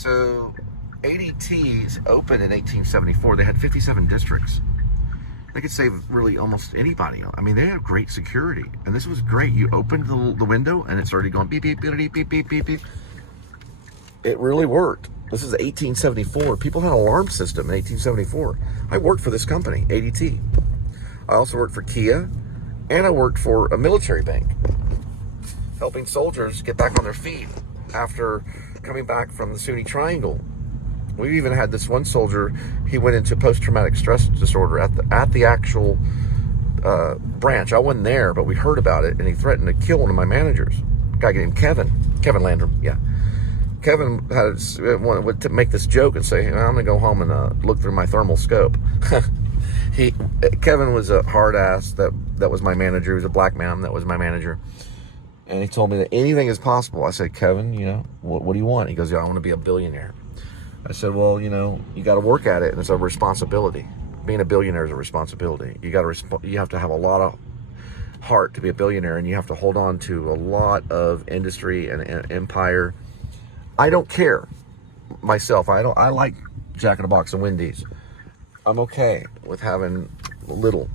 So ADTs opened in 1874. They had 57 districts. They could save really almost anybody. I mean, they had great security, and this was great. You opened the window, and it started going beep, beep, beep, beep, beep, beep, beep, beep. It really worked. This is 1874. People had an alarm system in 1874. I worked for this company, ADT. I also worked for Kia, and I worked for a military bank, helping soldiers get back on their feet after coming back from the Sunni Triangle. We even had this one soldier, he went into post-traumatic stress disorder at the actual branch. I wasn't there, but we heard about it, and he threatened to kill one of my managers, a guy named Kevin Landrum, yeah. Kevin wanted to make this joke and say, I'm going to go home and look through my thermal scope. Kevin was a hard ass that was my manager. He was a black man that was my manager. And he told me that anything is possible. I said, Kevin, what do you want? He goes, I want to be a billionaire. I said, well, you got to work at it, and it's a responsibility. Being a billionaire is a responsibility. You have to have a lot of heart to be a billionaire, and you have to hold on to a lot of industry and empire. I don't care myself. I like Jack in the Box and Wendy's. I'm okay with having little.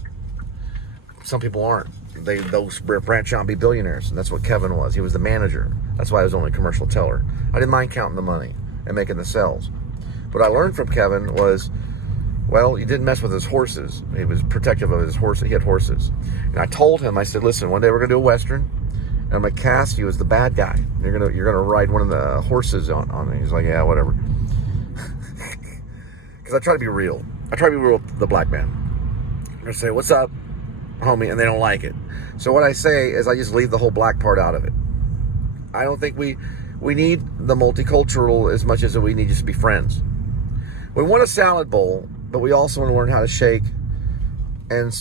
Some people aren't. Those branch out and be billionaires, and that's what Kevin was. He was the manager. That's why I was only a commercial teller. I didn't mind counting the money and making the sales. What I learned from Kevin was, well, he didn't mess with his horses. He was protective of his horses. He had horses. And I told him, I said, listen, one day we're going to do a Western, and I'm going to cast you as the bad guy. You're gonna ride one of the horses on me. He's like, yeah, whatever. Because I try to be real. I try to be real with the black man. I'm going to say, what's up, homie? And they don't like it. So what I say is I just leave the whole black part out of it. I don't think we need the multicultural as much as we need just to be friends. We want a salad bowl, but we also want to learn how to shake. And,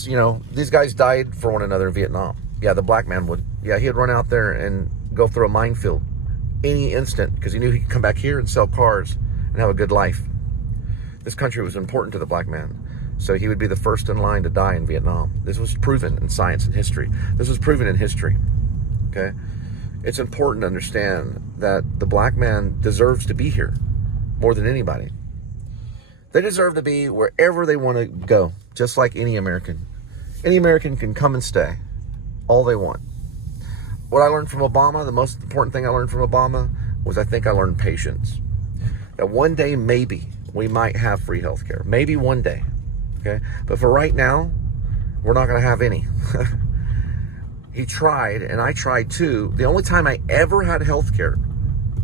these guys died for one another in Vietnam. Yeah, the black man would. Yeah, he'd run out there and go through a minefield any instant because he knew he could come back here and sell cars and have a good life. This country was important to the black man. So he would be the first in line to die in Vietnam. This was proven in science and history. This was proven in history. Okay? It's important to understand that the black man deserves to be here more than anybody. They deserve to be wherever they want to go, just like any American. Any American can come and stay, all they want. What I learned from Obama, the most important thing I learned from Obama was I think I learned patience. That one day, maybe, we might have free healthcare. Maybe one day, okay? But for right now, we're not going to have any. He tried, and I tried too. The only time I ever had healthcare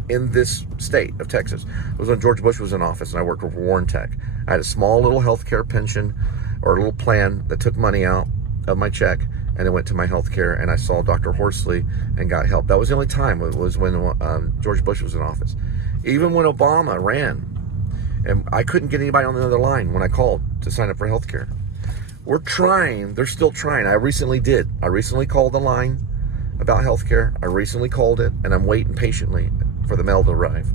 in this state of Texas was when George Bush was in office, and I worked with Warren Tech. I had a small little healthcare pension or a little plan that took money out of my check, and it went to my healthcare, and I saw Dr. Horsley and got help. That was the only time. It was when George Bush was in office. Even when Obama ran, and I couldn't get anybody on the other line when I called to sign up for healthcare. We're trying. They're still trying. I recently did. I recently called the line about healthcare. I recently called it, and I'm waiting patiently for the mail to arrive.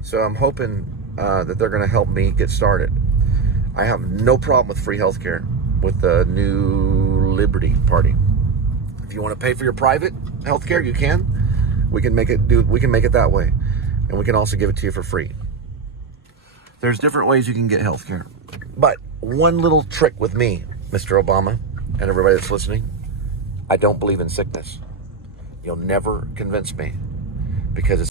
So I'm hoping that they're going to help me get started. I have no problem with free healthcare with the New Liberty Party. If you want to pay for your private healthcare, you can. We can make it that way, and we can also give it to you for free. There's different ways you can get healthcare. But one little trick with me, Mr. Obama, and everybody that's listening, I don't believe in sickness. You'll never convince me because it's